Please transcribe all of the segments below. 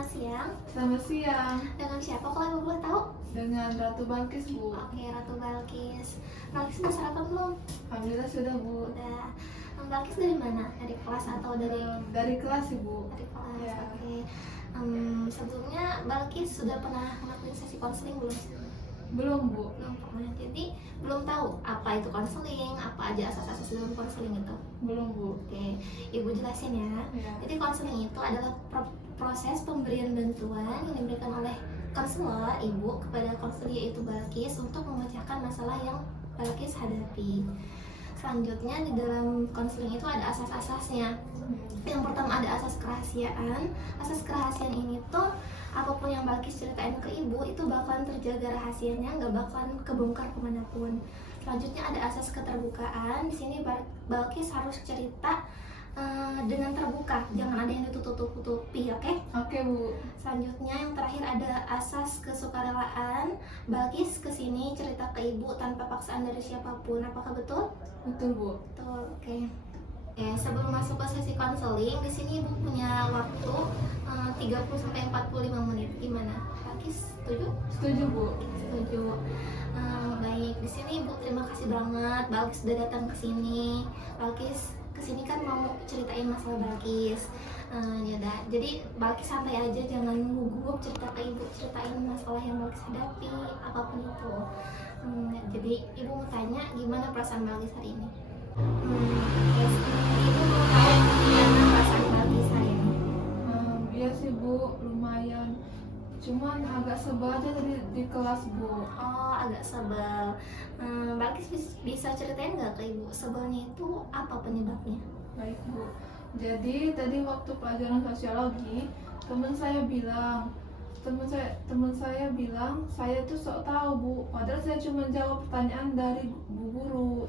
selamat siang. Selamat siang, Dengan siapa kalau ibu boleh tahu? dengan Ratu Balkis, Bu. Oke, Ratu Balkis. Balkis udah sarapan belum? Alhamdulillah sudah, Bu. Udah. Balkis dari mana? Dari kelas atau Dari kelas, Ibu. dari kelas? Ya. Oke. Sebelumnya Balkis sudah pernah ngelakuin sesi konseling belum? Belum, Bu. Belum pernah. Jadi belum tahu apa itu konseling, apa aja asas-asas dalam konseling itu. Belum, Bu. Oke, ibu jelasin ya. Ya. Jadi konseling itu adalah proses pemberian bantuan yang diberikan oleh konselor ibu kepada konselor yaitu Balkis untuk memecahkan masalah yang Balkis hadapi. Selanjutnya di dalam konseling itu ada asas-asasnya. Yang pertama ada asas kerahasiaan. Asas kerahasiaan ini tuh apapun yang Balkis ceritain ke ibu itu bakalan terjaga rahasianya, nggak bakalan kebongkar kemanapun. Selanjutnya ada asas keterbukaan. Di sini Balkis harus cerita dengan terbuka, jangan ada yang ditutup-tutupi, oke? Oke, Bu. Selanjutnya yang terakhir ada asas kesukarelaan. Balkis kesini cerita ke ibu tanpa paksaan dari siapapun, apakah betul? Betul, Bu. Betul, oke. Sebelum masuk ke sesi konseling, di sini ibu punya waktu 30 sampai 45 menit. Gimana? Balkis setuju? Setuju, Bu. Setuju. Baik, di sini ibu terima kasih banget Balkis sudah datang ke sini. Balkis kesini kan mau ceritain masalah Balkis. Yaudah, jadi Balkis santai aja, jangan gugup cerita ke ibu, ceritain masalah yang Balkis hadapi, apapun itu. Jadi ibu mau tanya gimana perasaan Balkis hari ini? Ibu mau tahu gimana perasaan Balkis hari ini? Iya sih, Bu. Lumayan. Cuman agak sebel aja tadi di kelas, Bu. Oh, agak sebel. Balkis bisa ceritain nggak ke ibu sebelnya itu apa penyebabnya? Baik, Bu. Jadi tadi waktu pelajaran sosiologi, teman saya bilang saya tuh sok tahu, Bu. Padahal saya cuma jawab pertanyaan dari Bu Guru.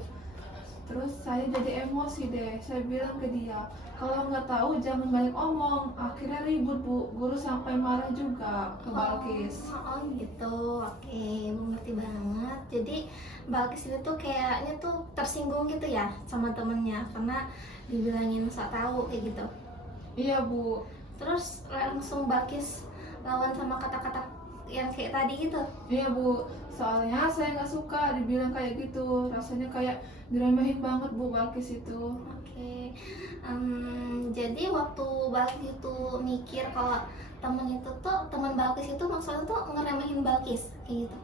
Terus saya jadi emosi deh. Saya bilang ke dia, kalau nggak tahu jangan banyak omong. Akhirnya ribut, Bu. Guru sampai marah juga ke Balkis. Oh gitu, oke, ibu ngerti banget. Jadi Balkis itu tuh kayaknya tuh tersinggung gitu ya sama temennya karena dibilangin sok tahu kayak gitu. Iya, Bu. Terus langsung Balkis lawan sama kata-kata yang kayak tadi gitu. Iya, Bu. Soalnya saya nggak suka dibilang kayak gitu. Rasanya kayak diremehin banget, Bu, Balkis itu. Oke, jadi waktu Balkis itu mikir kalau teman Balkis itu maksudnya tuh ngeremehin Balkis kayak gitu.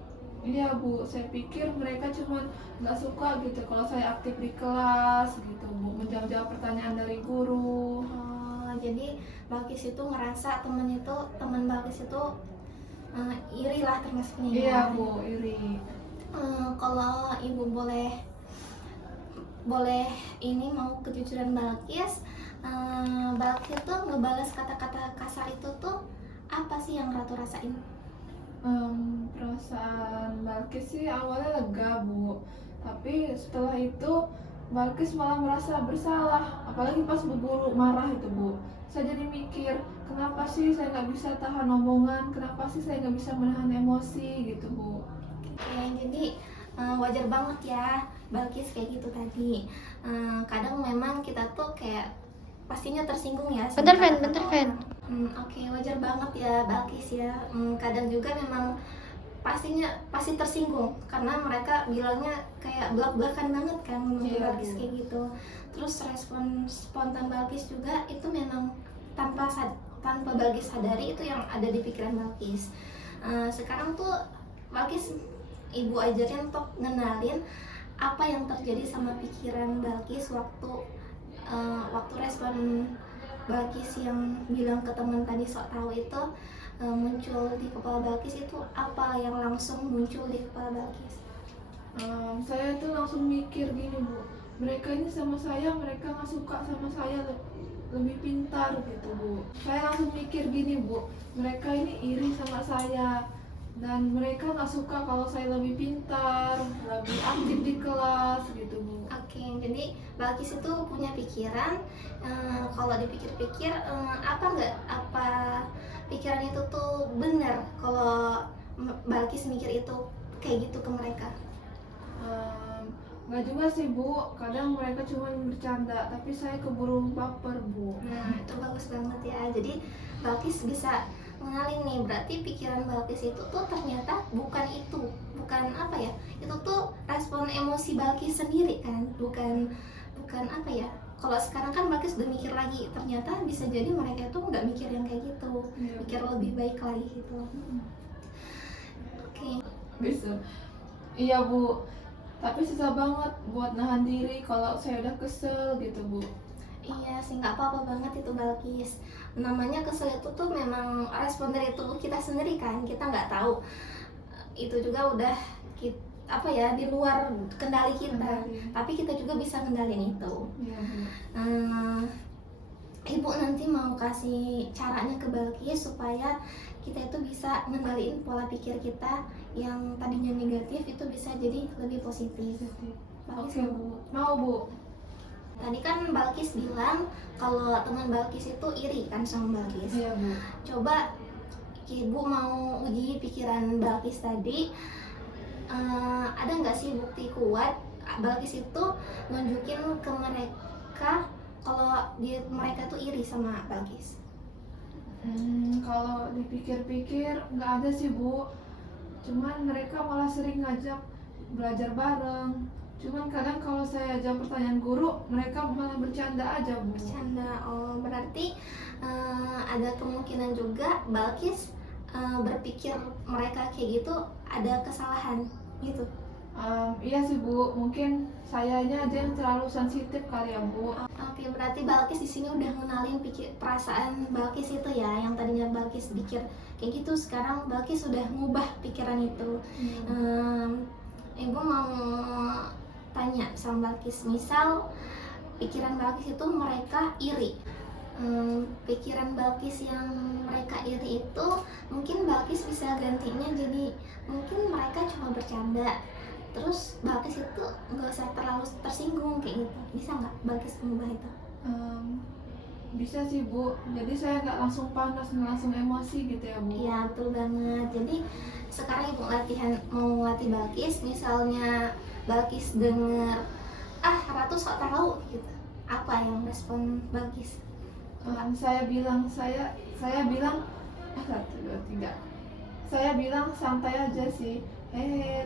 Iya, Bu, saya pikir mereka cuma nggak suka gitu kalau saya aktif di kelas gitu, Bu, menjawab pertanyaan dari guru. Oh, jadi Balkis itu ngerasa teman Balkis itu iri lah termasuknya. Iya, Bu, iri. Kalau ibu boleh ini mau kejujuran Balkis, Balkis tuh ngebalas kata-kata kasar itu tuh apa sih yang Ratu rasain? Perasaan Balkis sih awalnya lega, Bu, tapi setelah itu Balkis malah merasa bersalah, apalagi pas Bu Guru marah itu, Bu. Saya jadi mikir, kenapa sih saya nggak bisa tahan omongan, kenapa sih saya nggak bisa menahan emosi gitu, Bu. Oke, jadi wajar banget ya Balkis kayak gitu tadi. Kadang memang kita tuh kayak pastinya tersinggung ya sama kata-kata orang. Oke, wajar banget ya Balkis ya. Kadang juga memang pasti tersinggung karena mereka bilangnya kayak belak-belakan banget kan menurut Iya, Balkis Bu. kayak gitu. Terus respon spontan Balkis juga itu memang tanpa Balkis sadari itu yang ada di pikiran Balkis. Sekarang tuh Balkis ibu ajarin untuk ngenalin apa yang terjadi sama pikiran Balkis waktu respon Balkis yang bilang ke teman tadi sok tahu itu muncul di kepala Balkis, itu apa yang langsung muncul di kepala Balkis? Saya tuh langsung mikir gini, Bu, mereka ini sama saya, mereka nggak suka sama saya, lebih pintar gitu, Bu. Saya langsung mikir gini, Bu, mereka ini iri sama saya dan mereka nggak suka kalau saya lebih pintar, lebih aktif di kelas gitu, Bu. Oke, jadi Balkis itu punya pikiran, kalau dipikir-pikir apa pikiran itu tuh benar kalau Balkis mikir itu kayak gitu ke mereka? Nggak juga sih, Bu, kadang mereka cuma bercanda tapi saya keburu baper, Bu. Nah, itu bagus banget ya. Jadi Balkis bisa ngenalin nih, berarti pikiran Balkis itu tuh ternyata bukan apa ya, itu tuh respon emosi Balkis sendiri kan, bukan apa ya. Kalau sekarang kan Balkis udah mikir lagi, ternyata bisa jadi mereka tuh nggak mikir yang kayak gitu, mikir lebih baik lagi gitu. Oke. Bisa. Iya Bu, tapi susah banget buat nahan diri kalau saya udah kesel gitu Bu. Iya sih, nggak apa-apa banget itu Balkis. Namanya kesel itu tuh memang respon dari tubuh kita sendiri kan, kita nggak tahu. Itu juga udah apa ya, di luar kendali kita. Tapi kita juga bisa kendalin itu. Iya Bu. Ibu nanti mau kasih caranya ke Balkis supaya kita itu bisa ngendaliin pola pikir kita yang tadinya negatif itu bisa jadi lebih positif. Balkis Oke Bu, mau Bu. Tadi kan Balkis bilang kalau teman Balkis itu iri kan sama Balkis. Iya Bu. Coba Ibu mau uji pikiran Balkis tadi, ada nggak sih bukti kuat Balkis itu nunjukin ke mereka kalau mereka tuh iri sama Balkis? Kalau dipikir-pikir nggak ada sih Bu. Cuman mereka malah sering ngajak belajar bareng. Cuman kadang kalau saya jawab pertanyaan guru, mereka malah bercanda aja Bu. Bercanda. Oh, berarti ada kemungkinan juga Balkis berpikir mereka kayak gitu ada kesalahan gitu. Iya sih Bu, mungkin sayanya aja yang terlalu sensitif kali ya Bu. Oke, berarti Balkis di sini udah ngenalin perasaan Balkis itu ya, yang tadinya Balkis pikir kayak gitu, sekarang Balkis sudah ngubah pikiran itu. Ibu mau tanya sama Balkis, misal pikiran Balkis itu mereka iri. Pikiran Balkis yang mereka iri itu mungkin Balkis bisa gantinya jadi mungkin mereka cuma bercanda, terus Balkis itu nggak usah terlalu tersinggung kayak gitu. Bisa nggak Balkis mengubah itu? Bisa sih Bu, jadi saya nggak langsung panas, nggak langsung emosi gitu ya Bu. Iya, betul banget. Jadi sekarang ibu mau ngelatih Balkis, misalnya Balkis denger Ratu sok tahu gitu, apa yang respon Balkis? Saya bilang 1, 2, 3. Saya bilang santai aja sih.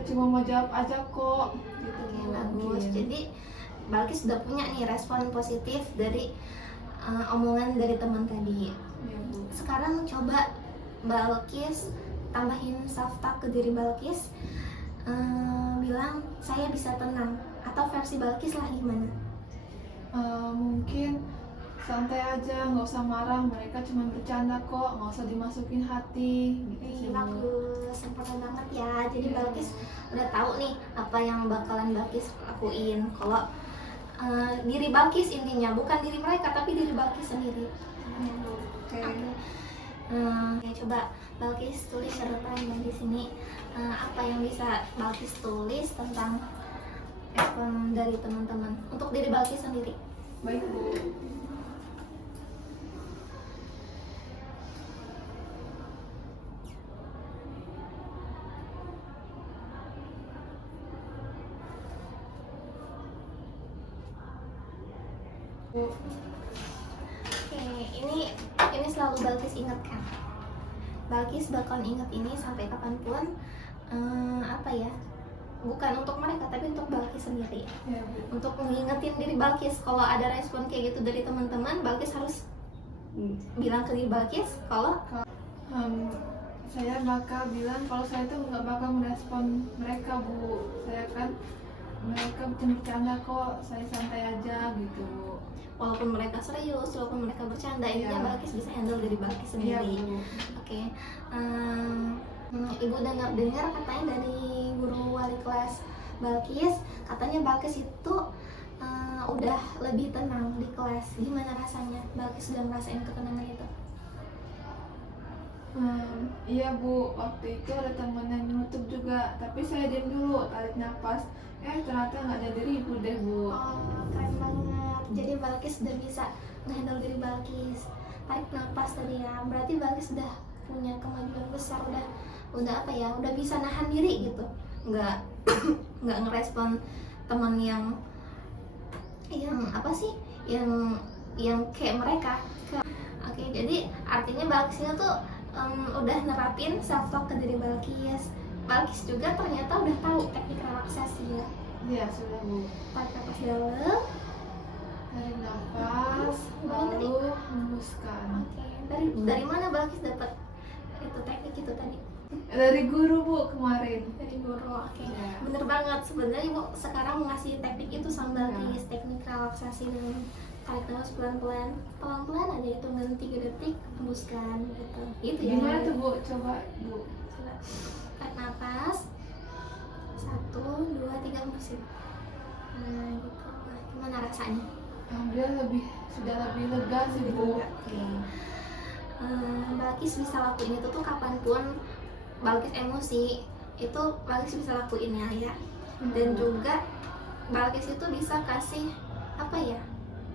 Cuma mau jawab aja kok gitu. Oke, bagus. Jadi Balkis udah punya nih respon positif dari omongan dari teman tadi. Ya, Bu. Sekarang coba Balkis tambahin self talk ke diri Balkis, bilang saya bisa tenang, atau versi Balkis lah gimana? Mungkin santai aja, nggak usah marah, mereka cuma bercanda kok, nggak usah dimasukin hati gitu sih, Bu. Bagus, sempurna banget ya. Jadi Balkis udah tahu nih apa yang bakalan Balkis lakuin. Kalau diri Balkis intinya, bukan diri mereka tapi diri Balkis sendiri. Oke. Ya, coba Balkis tulis catatan dan di sini apa yang bisa Balkis tulis tentang respon dari teman-teman untuk diri Balkis sendiri. Baik Bu. Oke, ini selalu Balkis ingatkan. Balkis bakalan ingat ini sampai kapanpun. Apa ya? Bukan untuk mereka tapi untuk Balkis sendiri. Ya, Bu. Untuk mengingetin diri Balkis kalau ada respon kayak gitu dari teman-teman, Balkis harus bilang ke diri Balkis kalau saya bakal bilang kalau saya tuh nggak bakal merespon mereka Bu. Saya kan mereka bercanda kok, saya santai aja gitu. walaupun mereka serius, walaupun mereka bercanda, intinya Iya. Balkis bisa handle dari Balkis Iya sendiri. Bu. Oke. Ibu dengar katanya dari guru wali kelas Balkis, katanya Balkis itu udah lebih tenang di kelas. Gimana rasanya Balkis sudah merasain ketenangan itu? Iya Bu, waktu itu ada temen yang nutup juga, tapi saya diam dulu, tarik nafas. Ternyata nggak jadi ribut deh Bu. Oh, keren banget. Jadi Balkis udah bisa ngehandle diri Balkis. Tarik nafas tadi ya. Berarti Balkis udah punya kemajuan besar, udah apa ya? Udah bisa nahan diri gitu. Nggak nggak ngerespon teman yang apa sih? Yang kayak mereka. Oke, jadi artinya Balkis itu tuh udah nerapin self talk ke diri Balkis. Balkis juga ternyata udah tahu teknik relaksasi ya. Iya sudah Bu. Tarik nafas dalam. Tarik nafas, lalu hembuskan. Oke. Dari mana Balkis dapat itu teknik itu tadi? Dari guru Bu kemarin. Dari guru. Oke. Ya. Bener banget, sebenarnya Ibu sekarang ngasih teknik itu sama Balkis, teknik relaksasi dengan tarik nafas pelan-pelan aja, hitungan 3 detik, hembuskan gitu. Gitu ya. Gimana tuh Bu? Coba Bu. Coba. Tarik nafas 1, 2, 3, hembusin. Nah gitu. Nah, gimana rasanya? Alhamdulillah sudah lebih lega sih Bu. Oke. Balkis bisa lakuin itu tuh kapanpun Balkis emosi, itu Balkis bisa lakuinnya ya. Dan juga Balkis itu bisa kasih apa ya,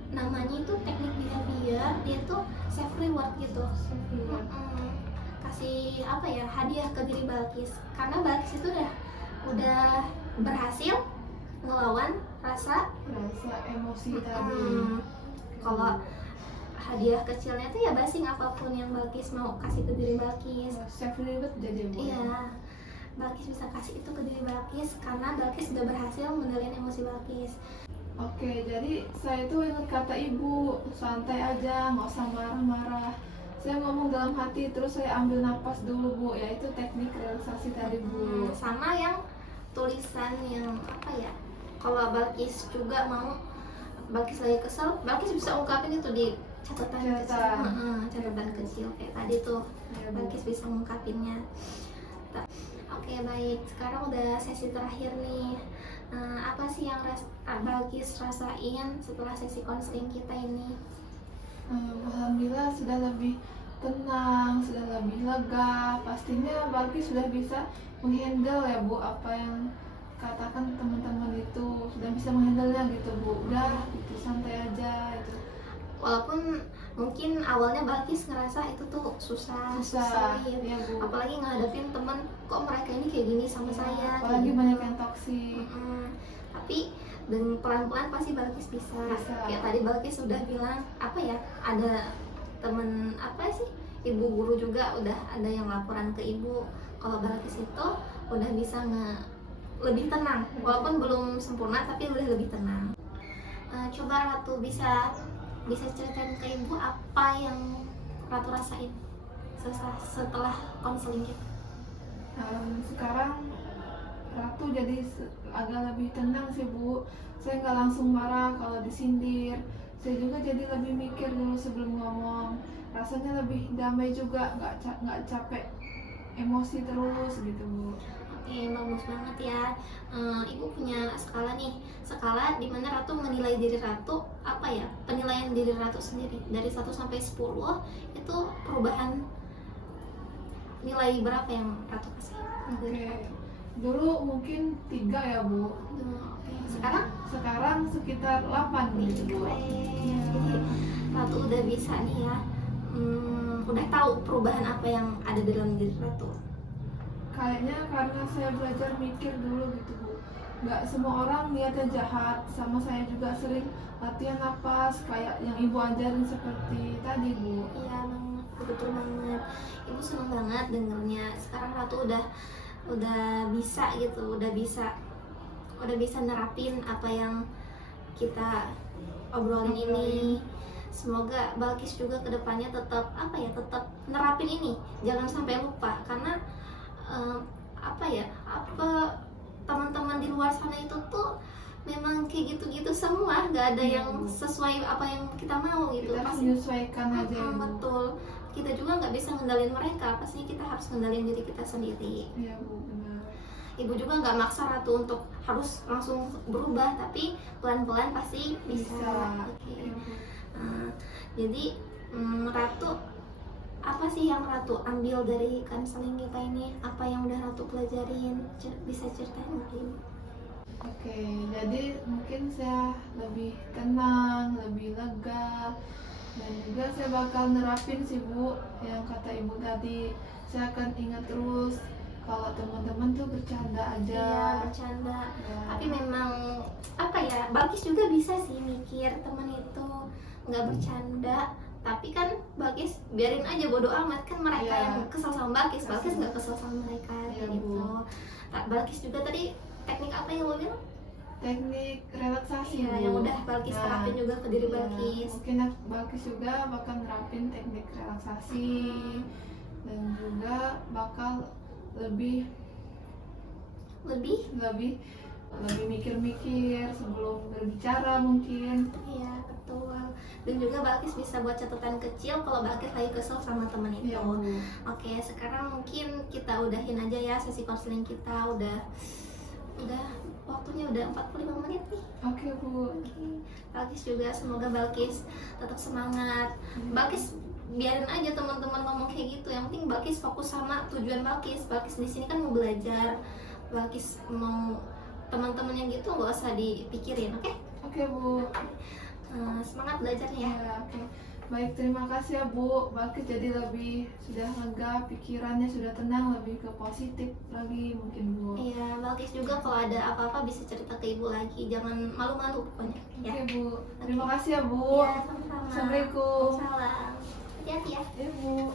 namanya itu teknik behavior, dia tuh self reward gitu. Kasih apa ya, hadiah ke diri Balkis karena Balkis itu udah berhasil ngelawan rasa emosi tadi. Kalau hadiah kecilnya tuh ya basing apapun yang Balkis mau kasih ke diri Balkis. Self reward jadi Bu. Iya, Balkis bisa kasih itu ke diri Balkis karena Balkis sudah berhasil mengendalikan emosi Balkis. Oke, jadi saya tuh ingat kata Ibu, santai aja, nggak usah marah-marah. Saya ngomong dalam hati, terus saya ambil napas dulu Bu, yaitu teknik relaksasi tadi Bu. Sama yang tulisan yang apa ya, kalau Balkis juga mau, Balkis lagi kesel, Balkis bisa ungkapin itu di catatan kecil. Catatan kecil kayak tadi tuh, Ya, Balkis bisa ngungkapinnya. Oke baik, sekarang udah sesi terakhir nih. Apa sih yang Balkis rasain setelah sesi konseling kita ini? Alhamdulillah sudah lebih tenang, sudah lebih lega. Pastinya Balkis sudah bisa menghandle ya Bu, apa yang katakan teman-teman itu sudah bisa menghandle-nya gitu Bu. Udah gitu, santai aja itu. Walaupun mungkin awalnya Balkis ngerasa itu tuh susah ya Bu. Apalagi ngadepin temen, kok mereka ini kayak gini sama saya, apalagi gitu. banyak yang toksik. Tapi dengan pelan-pelan pasti Balkis bisa. Kayak tadi Balkis sudah bilang apa ya, ada temen apa sih, ibu guru juga udah ada yang laporan ke ibu kalau Balkis itu udah bisa lebih tenang, walaupun belum sempurna tapi udah lebih tenang. Coba Ratu bisa ceritain ke ibu apa yang Ratu rasain setelah konseling kita. Sekarang Ratu jadi agak lebih tenang sih Bu. Saya nggak langsung marah kalau disindir. Saya juga jadi lebih mikir dulu sebelum ngomong. Rasanya lebih damai juga, nggak capek emosi terus gitu Bu. Oke, bagus banget ya. Ibu punya skala nih, skala dimana Ratu menilai diri Ratu, apa ya, penilaian diri Ratu sendiri dari 1 sampai 10 itu perubahan nilai berapa yang Ratu kasih? Oke. Dulu mungkin 3 ya Bu. Oke. Sekarang sekitar 8 nih, gitu Bu. keren. Jadi Ratu udah bisa nih ya, udah tahu perubahan apa yang ada dalam diri Ratu. Kayaknya karena saya belajar mikir dulu gitu Bu. Nggak semua orang niatnya jahat, sama saya juga sering latihan napas kayak yang Ibu ajarin seperti tadi Bu. Iya banget, betul banget. Ibu seneng banget dengernya. Sekarang Ratu udah bisa gitu, udah bisa nerapin apa yang kita obrolin ini. Semoga Balkis juga kedepannya tetap tetap nerapin ini, jangan sampai lupa karena teman-teman di luar sana itu tuh memang kayak gitu-gitu semua, nggak ada yang sesuai apa yang kita mau gitu. Kita harus menyesuaikan aja Bu. Betul, kita juga nggak bisa ngendalin mereka, pastinya kita harus ngendalin diri kita sendiri. Iya Bu, benar. Ibu juga nggak maksa Ratu untuk harus langsung berubah, tapi pelan-pelan pasti bisa. Oke. Jadi Ratu, apa sih yang Ratu ambil dari konseling kita ini? Apa yang udah Ratu pelajarin? Bisa ceritain nggak Ibu? Oke, jadi mungkin saya lebih tenang, lebih lega, dan juga saya bakal nerapin sih Bu yang kata Ibu tadi. Saya akan ingat terus kalau teman-teman tuh bercanda aja. Iya, bercanda. Ya. Tapi memang Balkis juga bisa sih mikir teman itu nggak bercanda, Tapi kan Balkis biarin aja, bodo amat, kan mereka Iya. yang kesel sama Balkis nggak kesel sama mereka, Iya, kayak gitu. Bu. Balkis juga tadi teknik apa yang lo bilang? Teknik relaksasi, Iya, Bu. yang udah Balkis Nah, terapin juga ke diri iya, Balkis. mungkin Balkis juga bakal nerapin teknik relaksasi dan juga bakal lebih Lebih mikir-mikir sebelum berbicara mungkin. iya, betul. Dan juga Balkis bisa buat catatan kecil kalau Balkis lagi kesel sama temen itu. Iya, Bu. Oke, sekarang mungkin kita udahin aja ya sesi konseling kita. Udah waktunya udah 45 menit nih. Oke, Bu. Oke. Balkis juga, semoga Balkis tetap semangat. Balkis biarin aja teman-teman ngomong kayak gitu. Yang penting Balkis fokus sama tujuan Balkis. Balkis di sini kan mau belajar. Balkis mau teman-teman yang gitu nggak usah dipikirin, oke? Oke, Bu. Semangat belajarnya ya. Ya, oke. Baik, terima kasih ya, Bu. Balkis jadi lebih sudah lega, pikirannya sudah tenang, lebih ke positif lagi mungkin, Bu. Iya, Balkis juga kalau ada apa-apa bisa cerita ke ibu lagi. Jangan malu-malu pokoknya. Oke, Ya. Bu. Terima kasih ya, Bu. Iya, sama-sama. Assalamualaikum. Salam. Hati-hati ya. Ya, Bu.